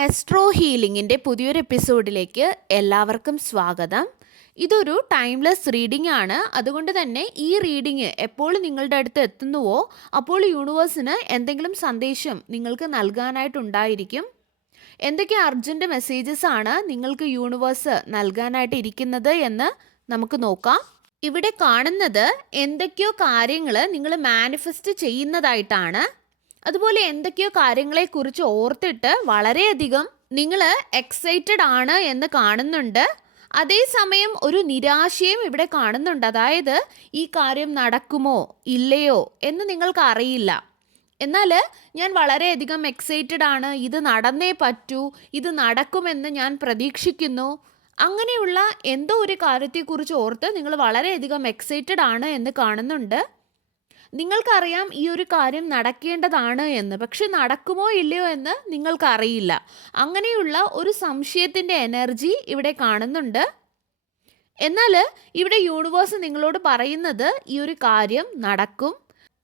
Astro ഹീലിംഗിൻ്റെ പുതിയൊരു എപ്പിസോഡിലേക്ക് എല്ലാവർക്കും സ്വാഗതം. ഇതൊരു ടൈംലെസ് റീഡിംഗ് ആണ്. അതുകൊണ്ട് തന്നെ ഈ റീഡിംഗ് എപ്പോൾ നിങ്ങളുടെ അടുത്ത് എത്തുന്നുവോ അപ്പോൾ യൂണിവേഴ്സിന് എന്തെങ്കിലും സന്ദേശം നിങ്ങൾക്ക് നൽകാനായിട്ടുണ്ടായിരിക്കും. എന്തൊക്കെ അർജൻറ്റ് മെസ്സേജസ് ആണ് നിങ്ങൾക്ക് യൂണിവേഴ്സ് നൽകാനായിട്ട് ഇരിക്കുന്നത് എന്ന് നമുക്ക് നോക്കാം. ഇവിടെ കാണുന്നത് എന്തൊക്കെയോ കാര്യങ്ങൾ നിങ്ങൾ മാനിഫെസ്റ്റ് ചെയ്യുന്നതായിട്ടാണ്. അതുപോലെ എന്തൊക്കെയോ കാര്യങ്ങളെക്കുറിച്ച് ഓർത്തിട്ട് വളരെയധികം നിങ്ങൾ എക്സൈറ്റഡ് ആണ് എന്ന് കാണുന്നുണ്ട്. അതേസമയം ഒരു നിരാശയും ഇവിടെ കാണുന്നുണ്ട്. അതായത് ഈ കാര്യം നടക്കുമോ ഇല്ലയോ എന്ന് നിങ്ങൾക്ക് അറിയില്ല. എന്നാൽ ഞാൻ വളരെയധികം എക്സൈറ്റഡ് ആണ്, ഇത് നടന്നേ പറ്റൂ, ഇത് നടക്കുമെന്ന് ഞാൻ പ്രതീക്ഷിക്കുന്നു. അങ്ങനെയുള്ള എന്തോ ഒരു കാര്യത്തെക്കുറിച്ച് ഓർത്ത് നിങ്ങൾ വളരെയധികം എക്സൈറ്റഡ് ആണ് എന്ന് കാണുന്നുണ്ട്. നിങ്ങൾക്കറിയാം ഈ ഒരു കാര്യം നടക്കേണ്ടതാണ് എന്ന്, പക്ഷെ നടക്കുമോ ഇല്ലയോ എന്ന് നിങ്ങൾക്കറിയില്ല. അങ്ങനെയുള്ള ഒരു സംശയത്തിൻ്റെ എനർജി ഇവിടെ കാണുന്നുണ്ട്. എന്നാൽ ഇവിടെ യൂണിവേഴ്സ് നിങ്ങളോട് പറയുന്നത് ഈ ഒരു കാര്യം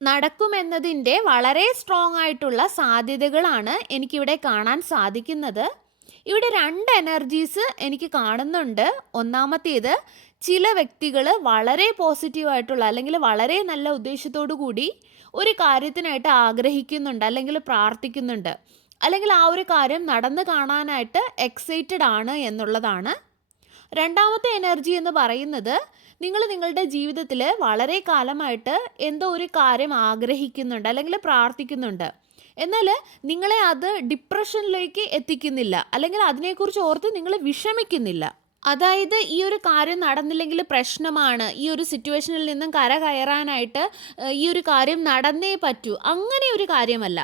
നടക്കുമെന്നതിൻ്റെ വളരെ സ്ട്രോങ് ആയിട്ടുള്ള സാധ്യതകളാണ് എനിക്കിവിടെ കാണാൻ സാധിക്കുന്നത്. ഇവിടെ രണ്ട് എനർജീസ് എനിക്ക് കാണുന്നുണ്ട്. ഒന്നാമത്തേത്, ചില വ്യക്തികൾ വളരെ പോസിറ്റീവായിട്ടുള്ള അല്ലെങ്കിൽ വളരെ നല്ല ഉദ്ദേശത്തോടു കൂടി ഒരു കാര്യത്തിനായിട്ട് ആഗ്രഹിക്കുന്നുണ്ട്, അല്ലെങ്കിൽ പ്രാർത്ഥിക്കുന്നുണ്ട്, അല്ലെങ്കിൽ ആ ഒരു കാര്യം നടന്നു കാണാനായിട്ട് എക്സൈറ്റഡ് ആണ് എന്നുള്ളതാണ്. രണ്ടാമത്തെ എനർജി എന്ന് പറയുന്നത്, നിങ്ങൾ നിങ്ങളുടെ ജീവിതത്തിൽ വളരെ കാലമായിട്ട് എന്തോ ഒരു കാര്യം ആഗ്രഹിക്കുന്നുണ്ട് അല്ലെങ്കിൽ പ്രാർത്ഥിക്കുന്നുണ്ട്, എന്നാൽ നിങ്ങളെ അത് ഡിപ്രഷനിലേക്ക് എത്തിക്കുന്നില്ല, അല്ലെങ്കിൽ അതിനെക്കുറിച്ച് ഓർത്ത് നിങ്ങൾ വിഷമിക്കുന്നില്ല. അതായത് ഈ ഒരു കാര്യം നടന്നില്ലെങ്കിൽ പ്രശ്നമാണ്, ഈ ഒരു സിറ്റുവേഷനിൽ നിന്നും കരകയറാനായിട്ട് ഈ ഒരു കാര്യം നടന്നേ പറ്റൂ, അങ്ങനെ ഒരു കാര്യമല്ല.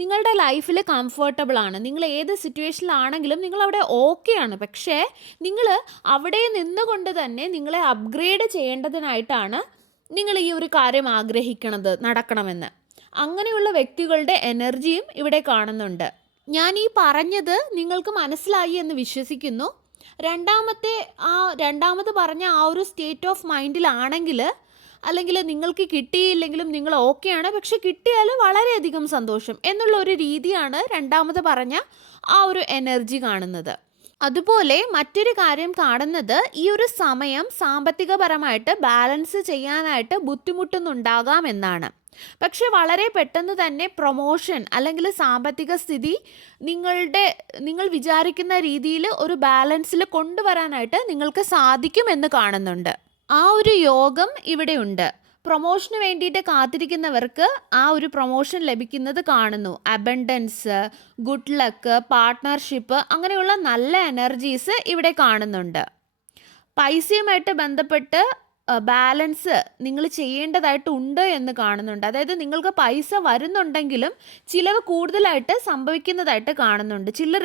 നിങ്ങളുടെ ലൈഫിൽ കംഫർട്ടബിൾ ആണ്, നിങ്ങൾ ഏത് സിറ്റുവേഷനിലാണെങ്കിലും നിങ്ങൾ അവിടെ ഓക്കെയാണ്. പക്ഷേ നിങ്ങൾ അവിടെ നിന്നുകൊണ്ട് തന്നെ നിങ്ങളെ അപ്ഗ്രേഡ് ചെയ്യേണ്ടതിനായിട്ടാണ് നിങ്ങൾ ഈ ഒരു കാര്യം ആഗ്രഹിക്കണത് നടക്കണമെന്ന്. അങ്ങനെയുള്ള വ്യക്തികളുടെ എനർജിയും ഇവിടെ കാണുന്നുണ്ട്. ഞാൻ ഈ പറഞ്ഞത് നിങ്ങൾക്ക് മനസ്സിലായി എന്ന് വിശ്വസിക്കുന്നു. രണ്ടാമത് പറഞ്ഞ ആ ഒരു സ്റ്റേറ്റ് ഓഫ് മൈൻഡിലാണെങ്കിൽ, അല്ലെങ്കിൽ നിങ്ങൾക്ക് കിട്ടിയില്ലെങ്കിലും നിങ്ങൾ ഓക്കെയാണ്, പക്ഷെ കിട്ടിയാൽ വളരെയധികം സന്തോഷം എന്നുള്ള ഒരു രീതിയാണ് രണ്ടാമത് പറഞ്ഞ ആ ഒരു എനർജി കാണുന്നത്. അതുപോലെ മറ്റൊരു കാര്യം കാണുന്നത്, ഈ ഒരു സമയം സാമ്പത്തികപരമായിട്ട് ബാലൻസ് ചെയ്യാനായിട്ട് ബുദ്ധിമുട്ടുന്നുണ്ടാകാം എന്നാണ്. പക്ഷെ വളരെ പെട്ടെന്ന് തന്നെ പ്രൊമോഷൻ അല്ലെങ്കിൽ സാമ്പത്തിക സ്ഥിതി നിങ്ങൾ വിചാരിക്കുന്ന രീതിയിൽ ഒരു ബാലൻസിൽ കൊണ്ടുവരാനായിട്ട് നിങ്ങൾക്ക് സാധിക്കുമെന്ന് കാണുന്നുണ്ട്. ആ ഒരു യോഗം ഇവിടെയുണ്ട്. പ്രൊമോഷന് വേണ്ടിയിട്ട് കാത്തിരിക്കുന്നവർക്ക് ആ ഒരു പ്രൊമോഷൻ ലഭിക്കുന്നത് കാണുന്നു. അബണ്ടൻസ്, ഗുഡ് ലക്ക്, പാർട്ട്ണർഷിപ്പ്, അങ്ങനെയുള്ള നല്ല എനർജീസ് ഇവിടെ കാണുന്നുണ്ട്. പൈസയുമായിട്ട് ബന്ധപ്പെട്ട് ബാലൻസ് നിങ്ങൾ ചെയ്യേണ്ടതായിട്ടുണ്ട് എന്ന് കാണുന്നുണ്ട്. അതായത് നിങ്ങൾക്ക് പൈസ വരുന്നുണ്ടെങ്കിലും ചിലവ് കൂടുതലായിട്ട് സംഭവിക്കുന്നതായിട്ട് കാണുന്നുണ്ട്. ചിലർ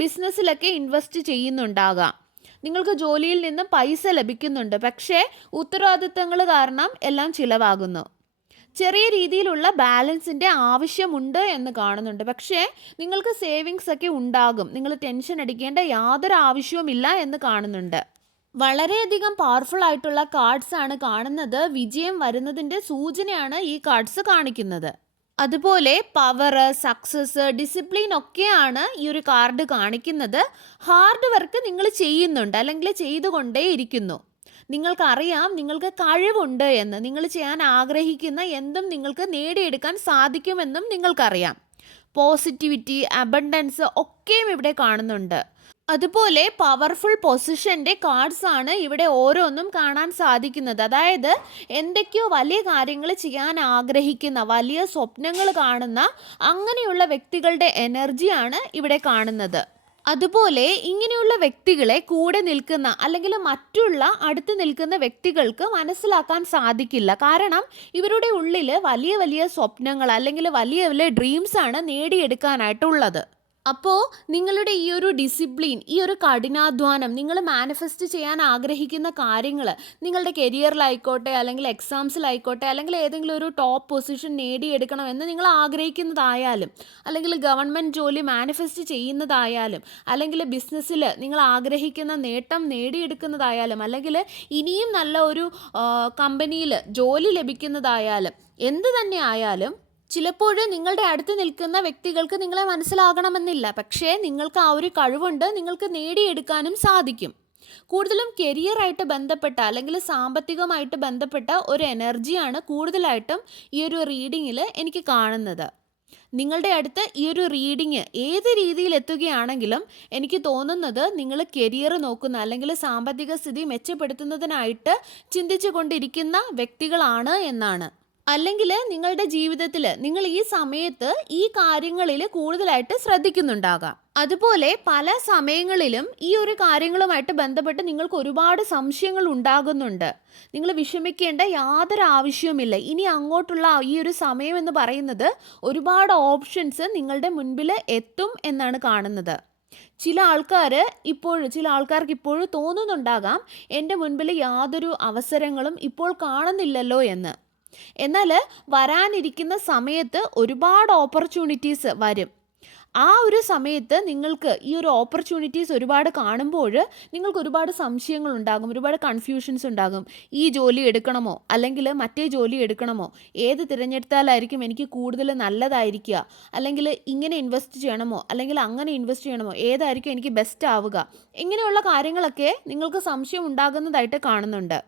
ബിസിനസ്സിലൊക്കെ ഇൻവെസ്റ്റ് ചെയ്യുന്നുണ്ടാകാം. നിങ്ങൾക്ക് ജോലിയിൽ നിന്നും പൈസ ലഭിക്കുന്നുണ്ട്, പക്ഷേ ഉത്തരവാദിത്തങ്ങൾ കാരണം എല്ലാം ചിലവാകുന്നു. ചെറിയ രീതിയിലുള്ള ബാലൻസിൻ്റെ ആവശ്യമുണ്ട് എന്ന് കാണുന്നുണ്ട്. പക്ഷേ നിങ്ങൾക്ക് സേവിങ്സ് ഒക്കെ ഉണ്ടാകും, നിങ്ങൾ ടെൻഷൻ അടിക്കേണ്ട യാതൊരു ആവശ്യവുമില്ല എന്ന് കാണുന്നുണ്ട്. വളരെയധികം പവർഫുൾ ആയിട്ടുള്ള കാർഡ്സ് ആണ് കാണുന്നത്. വിജയം വരുന്നതിൻ്റെ സൂചനയാണ് ഈ കാർഡ്സ് കാണിക്കുന്നത്. അതുപോലെ പവർ, സക്സസ്, ഡിസിപ്ലിൻ ഒക്കെയാണ് ഈ ഒരു കാർഡ് കാണിക്കുന്നത്. ഹാർഡ് വർക്ക് നിങ്ങൾ ചെയ്യുന്നുണ്ട്, അല്ലെങ്കിൽ ചെയ്തുകൊണ്ടേ ഇരിക്കുന്നു. നിങ്ങൾക്കറിയാം നിങ്ങൾക്ക് കഴിവുണ്ട് എന്ന്, നിങ്ങൾ ചെയ്യാൻ ആഗ്രഹിക്കുന്ന എന്തും നിങ്ങൾക്ക് നേടിയെടുക്കാൻ സാധിക്കുമെന്നും നിങ്ങൾക്കറിയാം. പോസിറ്റിവിറ്റി, അബണ്ടൻസ് ഒക്കെയും ഇവിടെ കാണുന്നുണ്ട്. അതുപോലെ പവർഫുൾ പൊസിഷൻ്റെ കാർഡ്സ് ആണ് ഇവിടെ ഓരോന്നും കാണാൻ സാധിക്കുന്നത്. അതായത് എന്തൊക്കെയോ വലിയ കാര്യങ്ങൾ ചെയ്യാൻ ആഗ്രഹിക്കുന്ന, വലിയ സ്വപ്നങ്ങൾ കാണുന്ന അങ്ങനെയുള്ള വ്യക്തികളുടെ എനർജിയാണ് ഇവിടെ കാണുന്നത്. അതുപോലെ ഇങ്ങനെയുള്ള വ്യക്തികളെ കൂടെ നിൽക്കുന്ന അല്ലെങ്കിൽ അടുത്ത് നിൽക്കുന്ന വ്യക്തികൾക്ക് മനസ്സിലാക്കാൻ സാധിക്കില്ല. കാരണം ഇവരുടെ ഉള്ളിൽ വലിയ വലിയ സ്വപ്നങ്ങൾ അല്ലെങ്കിൽ വലിയ വലിയ ഡ്രീംസാണ് നേടിയെടുക്കാനായിട്ടുള്ളത്. അപ്പോൾ നിങ്ങളുടെ ഈ ഒരു ഡിസിപ്ലിൻ, ഈ ഒരു കഠിനാധ്വാനം, നിങ്ങൾ മാനിഫെസ്റ്റ് ചെയ്യാൻ ആഗ്രഹിക്കുന്ന കാര്യങ്ങൾ, നിങ്ങളുടെ കരിയറിലായിക്കോട്ടെ, അല്ലെങ്കിൽ എക്സാംസിലായിക്കോട്ടെ, അല്ലെങ്കിൽ ഏതെങ്കിലും ഒരു ടോപ്പ് പൊസിഷൻ നേടിയെടുക്കണമെന്ന് നിങ്ങൾ ആഗ്രഹിക്കുന്നതായാലും, അല്ലെങ്കിൽ ഗവൺമെൻറ് ജോലി മാനിഫെസ്റ്റ് ചെയ്യുന്നതായാലും, അല്ലെങ്കിൽ ബിസിനസ്സിൽ നിങ്ങൾ ആഗ്രഹിക്കുന്ന നേട്ടം നേടിയെടുക്കുന്നതായാലും, അല്ലെങ്കിൽ ഇനിയും നല്ല ഒരു കമ്പനിയിൽ ജോലി ലഭിക്കുന്നതായാലും, എന്ത് തന്നെ ആയാലും ചിലപ്പോൾ നിങ്ങളുടെ അടുത്ത് നിൽക്കുന്ന വ്യക്തികൾക്ക് നിങ്ങളെ മനസ്സിലാകണമെന്നില്ല, പക്ഷേ നിങ്ങൾക്ക് ആ ഒരു കഴിവുണ്ട്, നിങ്ങൾക്ക് നേടിയെടുക്കാനും സാധിക്കും. കൂടുതലും കരിയറായിട്ട് ബന്ധപ്പെട്ട അല്ലെങ്കിൽ സാമ്പത്തികമായിട്ട് ബന്ധപ്പെട്ട ഒരു എനർജിയാണ് കൂടുതലായിട്ടും ഈ ഒരു റീഡിങ്ങിൽ എനിക്ക് കാണുന്നത്. നിങ്ങളുടെ അടുത്ത് ഈ ഒരു റീഡിങ് ഏത് രീതിയിൽ എത്തുകയാണെങ്കിലും എനിക്ക് തോന്നുന്നത് നിങ്ങൾ കരിയർ നോക്കുന്ന അല്ലെങ്കിൽ സാമ്പത്തിക സ്ഥിതി മെച്ചപ്പെടുത്തുന്നതിനായിട്ട് ചിന്തിച്ചു കൊണ്ടിരിക്കുന്ന വ്യക്തികളാണ് എന്നാണ്. അല്ലെങ്കിൽ നിങ്ങളുടെ ജീവിതത്തിൽ നിങ്ങൾ ഈ സമയത്ത് ഈ കാര്യങ്ങളിൽ കൂടുതലായിട്ട് ശ്രദ്ധിക്കുന്നുണ്ടാകാം. അതുപോലെ പല സമയങ്ങളിലും ഈ ഒരു കാര്യങ്ങളുമായിട്ട് ബന്ധപ്പെട്ട് നിങ്ങൾക്ക് ഒരുപാട് സംശയങ്ങൾ ഉണ്ടാകുന്നുണ്ട്. നിങ്ങൾ വിഷമിക്കേണ്ട യാതൊരു ആവശ്യവുമില്ല. ഇനി അങ്ങോട്ടുള്ള ഈ ഒരു സമയം എന്ന് പറയുന്നത് ഒരുപാട് ഓപ്ഷൻസ് നിങ്ങളുടെ മുൻപിൽ എത്തും എന്നാണ് കാണുന്നത്. ചില ആൾക്കാർക്ക് ഇപ്പോഴും തോന്നുന്നുണ്ടാകാം, എൻ്റെ മുൻപിൽ യാതൊരു അവസരങ്ങളും ഇപ്പോൾ കാണുന്നില്ലല്ലോ എന്ന്. എന്നാൽ വരാനിരിക്കുന്ന സമയത്ത് ഒരുപാട് ഓപ്പർച്യൂണിറ്റീസ് വരും. ആ ഒരു സമയത്ത് നിങ്ങൾക്ക് ഈ ഒരു ഓപ്പർച്യൂണിറ്റീസ് ഒരുപാട് കാണുമ്പോൾ നിങ്ങൾക്ക് ഒരുപാട് സംശയങ്ങൾ ഉണ്ടാകും, ഒരുപാട് കൺഫ്യൂഷൻസ് ഉണ്ടാകും. ഈ ജോലി എടുക്കണമോ അല്ലെങ്കിൽ മറ്റേ ജോലി എടുക്കണമോ, ഏത് തിരഞ്ഞെടുത്താലായിരിക്കും എനിക്ക് കൂടുതൽ നല്ലതായിരിക്കുക, അല്ലെങ്കിൽ ഇങ്ങനെ ഇൻവെസ്റ്റ് ചെയ്യണമോ അല്ലെങ്കിൽ അങ്ങനെ ഇൻവെസ്റ്റ് ചെയ്യണമോ, ഏതായിരിക്കും എനിക്ക് ബെസ്റ്റ് ആവുക, ഇങ്ങനെയുള്ള കാര്യങ്ങളൊക്കെ നിങ്ങൾക്ക് സംശയം ഉണ്ടാകുന്നതായിട്ട് കാണുന്നുണ്ട്.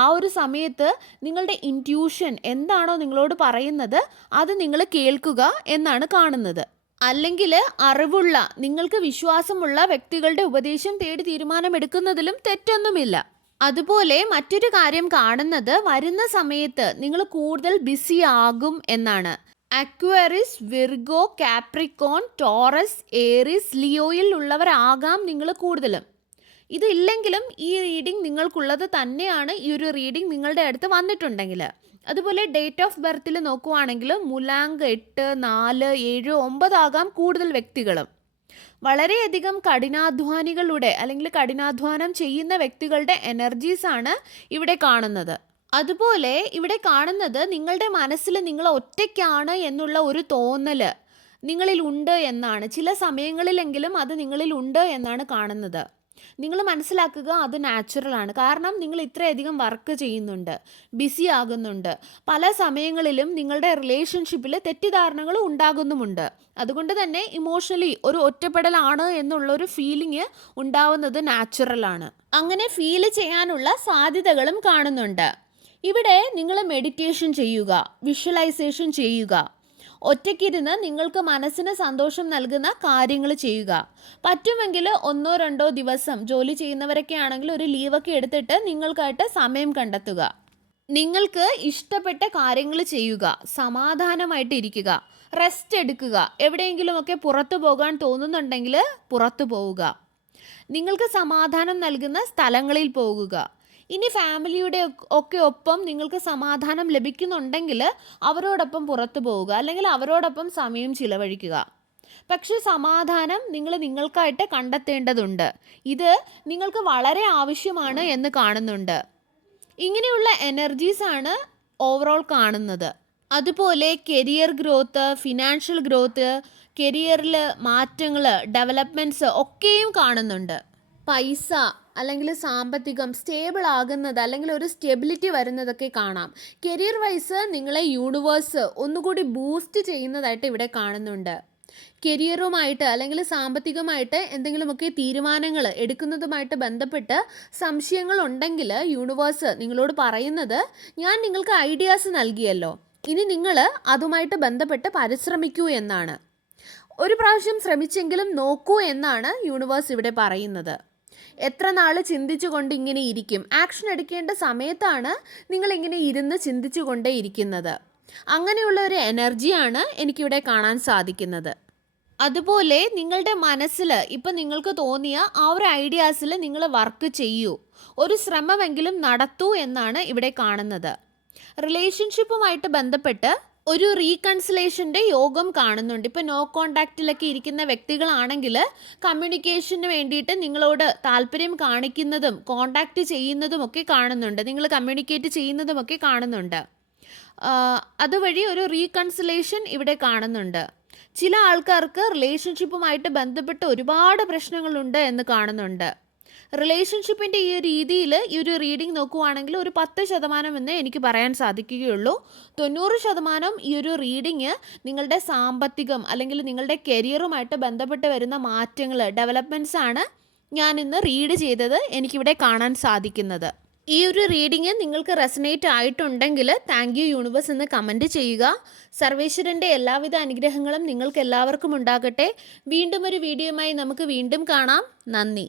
ആ ഒരു സമയത്ത് നിങ്ങളുടെ ഇൻറ്റ്യൂഷൻ എന്താണോ നിങ്ങളോട് പറയുന്നത് അത് നിങ്ങൾ കേൾക്കുക എന്നാണ് കാണുന്നത്. അല്ലെങ്കിൽ അറിവുള്ള, നിങ്ങൾക്ക് വിശ്വാസമുള്ള വ്യക്തികളുടെ ഉപദേശം തേടി തീരുമാനമെടുക്കുന്നതിലും തെറ്റൊന്നുമില്ല. അതുപോലെ മറ്റൊരു കാര്യം കാണുന്നത്, വരുന്ന സമയത്ത് നിങ്ങൾ കൂടുതൽ ബിസി ആകും എന്നാണ്. അക്വേറിയസ്, വിർഗോ, കാപ്രിക്കോൺ, ടോറസ്, ഏറിസ്, ലിയോയിൽ ഉള്ളവരാകാം നിങ്ങൾ കൂടുതലും. ഇതില്ലെങ്കിലും ഈ റീഡിംഗ് നിങ്ങൾക്കുള്ളത് തന്നെയാണ്. ഈ ഒരു റീഡിംഗ് നിങ്ങളുടെ അടുത്ത് വന്നിട്ടുണ്ടെങ്കിൽ. അതുപോലെ ഡേറ്റ് ഓഫ് ബർത്തിൽ നോക്കുവാണെങ്കിൽ മുലാങ്ക് 8, 4, 7, 9 ആകാം കൂടുതൽ വ്യക്തികളും. വളരെയധികം കഠിനാധ്വാനികളുടെ അല്ലെങ്കിൽ കഠിനാധ്വാനം ചെയ്യുന്ന വ്യക്തികളുടെ എനർജീസാണ് ഇവിടെ കാണുന്നത്. അതുപോലെ ഇവിടെ കാണുന്നത്, നിങ്ങളുടെ മനസ്സിൽ നിങ്ങൾ ഒറ്റയ്ക്കാണ് എന്നുള്ള ഒരു തോന്നൽ നിങ്ങളിൽ ഉണ്ട് എന്നാണ്. ചില സമയങ്ങളിലെങ്കിലും അത് നിങ്ങളിൽ ഉണ്ട് എന്നാണ് കാണുന്നത്. നിങ്ങൾ മനസ്സിലാക്കുക, അത് നാച്ചുറലാണ്. കാരണം നിങ്ങൾ ഇത്രയധികം വർക്ക് ചെയ്യുന്നുണ്ട്, ബിസി ആകുന്നുണ്ട്. പല സമയങ്ങളിലും നിങ്ങളുടെ റിലേഷൻഷിപ്പിൽ തെറ്റിദ്ധാരണകൾ ഉണ്ടാകുന്നുമുണ്ട്. അതുകൊണ്ട് തന്നെ ഇമോഷണലി ഒരു ഒറ്റപ്പെടലാണ് എന്നുള്ളൊരു ഫീലിംഗ് ഉണ്ടാവുന്നത് നാച്ചുറലാണ്. അങ്ങനെ ഫീൽ ചെയ്യാനുള്ള സാധ്യതകളും കാണുന്നുണ്ട്. ഇവിടെ നിങ്ങൾ മെഡിറ്റേഷൻ ചെയ്യുക, വിഷ്വലൈസേഷൻ ചെയ്യുക, ഒറ്റയ്ക്കിരുന്ന് നിങ്ങൾക്ക് മനസ്സിന് സന്തോഷം നൽകുന്ന കാര്യങ്ങൾ ചെയ്യുക. പറ്റുമെങ്കിൽ 1-2 ദിവസം ജോലി ചെയ്യുന്നവരൊക്കെ ആണെങ്കിൽ ഒരു ലീവൊക്കെ എടുത്തിട്ട് നിങ്ങൾക്കായിട്ട് സമയം കണ്ടെത്തുക. നിങ്ങൾക്ക് ഇഷ്ടപ്പെട്ട കാര്യങ്ങൾ ചെയ്യുക, സമാധാനമായിട്ട് ഇരിക്കുക, റെസ്റ്റ് എടുക്കുക. എവിടെയെങ്കിലുമൊക്കെ പുറത്തു പോകാൻ തോന്നുന്നുണ്ടെങ്കിൽ പുറത്തു പോവുക. നിങ്ങൾക്ക് സമാധാനം നൽകുന്ന സ്ഥലങ്ങളിൽ പോകുക. ഇനി ഫാമിലിയുടെ ഒക്കെ ഒപ്പം നിങ്ങൾക്ക് സമാധാനം ലഭിക്കുന്നുണ്ടെങ്കിൽ അവരോടൊപ്പം പുറത്തു പോവുക, അല്ലെങ്കിൽ അവരോടൊപ്പം സമയം ചിലവഴിക്കുക. പക്ഷേ സമാധാനം നിങ്ങൾ നിങ്ങൾക്കായിട്ട് കണ്ടെത്തേണ്ടതുണ്ട്. ഇത് നിങ്ങൾക്ക് വളരെ ആവശ്യമാണ് എന്ന് കാണുന്നുണ്ട്. ഇങ്ങനെയുള്ള എനർജീസാണ് ഓവറോൾ കാണുന്നത്. അതുപോലെ കരിയർ ഗ്രോത്ത്, ഫിനാൻഷ്യൽ ഗ്രോത്ത്, കരിയറിൽ മാറ്റങ്ങൾ, ഡെവലപ്മെൻറ്റ്സ് ഒക്കെയും കാണുന്നുണ്ട്. പൈസ അല്ലെങ്കിൽ സാമ്പത്തികം സ്റ്റേബിൾ ആകുന്നത്, അല്ലെങ്കിൽ ഒരു സ്റ്റെബിലിറ്റി വരുന്നതൊക്കെ കാണാം. കരിയർ വൈസ് നിങ്ങളെ യൂണിവേഴ്സ് ഒന്നുകൂടി ബൂസ്റ്റ് ചെയ്യുന്നതായിട്ട് ഇവിടെ കാണുന്നുണ്ട്. കരിയറുമായിട്ട് അല്ലെങ്കിൽ സാമ്പത്തികമായിട്ട് എന്തെങ്കിലുമൊക്കെ തീരുമാനങ്ങൾ എടുക്കുന്നതുമായിട്ട് ബന്ധപ്പെട്ട് സംശയങ്ങൾ ഉണ്ടെങ്കിൽ യൂണിവേഴ്സ് നിങ്ങളോട് പറയുന്നത്, ഞാൻ നിങ്ങൾക്ക് ഐഡിയാസ് നൽകിയല്ലോ, ഇനി നിങ്ങൾ അതുമായിട്ട് ബന്ധപ്പെട്ട് പരിശ്രമിക്കൂ എന്നാണ്. ഒരു പ്രാവശ്യം ശ്രമിച്ചെങ്കിലും നോക്കൂ എന്നാണ് യൂണിവേഴ്സ് ഇവിടെ പറയുന്നത്. എത്ര നാൾ ചിന്തിച്ചു കൊണ്ട് ഇങ്ങനെ ഇരിക്കും? ആക്ഷൻ എടുക്കേണ്ട സമയത്താണ് നിങ്ങളിങ്ങനെ ഇരുന്ന് ചിന്തിച്ചു കൊണ്ടേ ഇരിക്കുന്നത്. അങ്ങനെയുള്ള ഒരു എനർജിയാണ് എനിക്കിവിടെ കാണാൻ സാധിക്കുന്നത്. അതുപോലെ നിങ്ങളുടെ മനസ്സിൽ ഇപ്പം നിങ്ങൾക്ക് തോന്നിയ ആ ഒരു ഐഡിയാസിൽ നിങ്ങൾ വർക്ക് ചെയ്യൂ, ഒരു ശ്രമമെങ്കിലും നടത്തൂ എന്നാണ് ഇവിടെ കാണുന്നത്. റിലേഷൻഷിപ്പുമായിട്ട് ബന്ധപ്പെട്ട് ഒരു റീകൺസിലേഷൻ്റെ യോഗം കാണുന്നുണ്ട്. ഇപ്പോൾ നോ കോണ്ടാക്റ്റിലൊക്കെ ഇരിക്കുന്ന വ്യക്തികളാണെങ്കിൽ കമ്മ്യൂണിക്കേഷന് വേണ്ടിയിട്ട് നിങ്ങളോട് താല്പര്യം കാണിക്കുന്നതും കോണ്ടാക്റ്റ് ചെയ്യുന്നതുമൊക്കെ കാണുന്നുണ്ട്, നിങ്ങൾ കമ്മ്യൂണിക്കേറ്റ് ചെയ്യുന്നതുമൊക്കെ കാണുന്നുണ്ട്. അതുവഴി ഒരു റീകൺസിലേഷൻ ഇവിടെ കാണുന്നുണ്ട്. ചില ആൾക്കാർക്ക് റിലേഷൻഷിപ്പുമായിട്ട് ബന്ധപ്പെട്ട് ഒരുപാട് പ്രശ്നങ്ങളുണ്ട് എന്ന് കാണുന്നുണ്ട്. റിലേഷൻഷിപ്പിൻ്റെ ഈ ഒരു രീതിയിൽ ഈ ഒരു റീഡിംഗ് നോക്കുവാണെങ്കിൽ ഒരു 10% എന്നേ എനിക്ക് പറയാൻ സാധിക്കുകയുള്ളൂ. 90% ഈ ഒരു റീഡിങ് നിങ്ങളുടെ സാമ്പത്തികം അല്ലെങ്കിൽ നിങ്ങളുടെ കരിയറുമായിട്ട് ബന്ധപ്പെട്ട് വരുന്ന മാറ്റങ്ങൾ, ഡെവലപ്മെൻറ്റ്സ് ആണ് ഞാൻ ഇന്ന് റീഡ് ചെയ്തത് എനിക്കിവിടെ കാണാൻ സാധിക്കുന്നത്. ഈ ഒരു റീഡിങ് നിങ്ങൾക്ക് റെസനേറ്റ് ആയിട്ടുണ്ടെങ്കിൽ താങ്ക് യു യൂണിവേഴ്സ് എന്ന് കമൻറ്റ് ചെയ്യുക. സർവേശ്വരൻ്റെ എല്ലാവിധ അനുഗ്രഹങ്ങളും നിങ്ങൾക്ക് എല്ലാവർക്കും ഉണ്ടാകട്ടെ. വീണ്ടും ഒരു വീഡിയോയുമായി നമുക്ക് വീണ്ടും കാണാം. നന്ദി.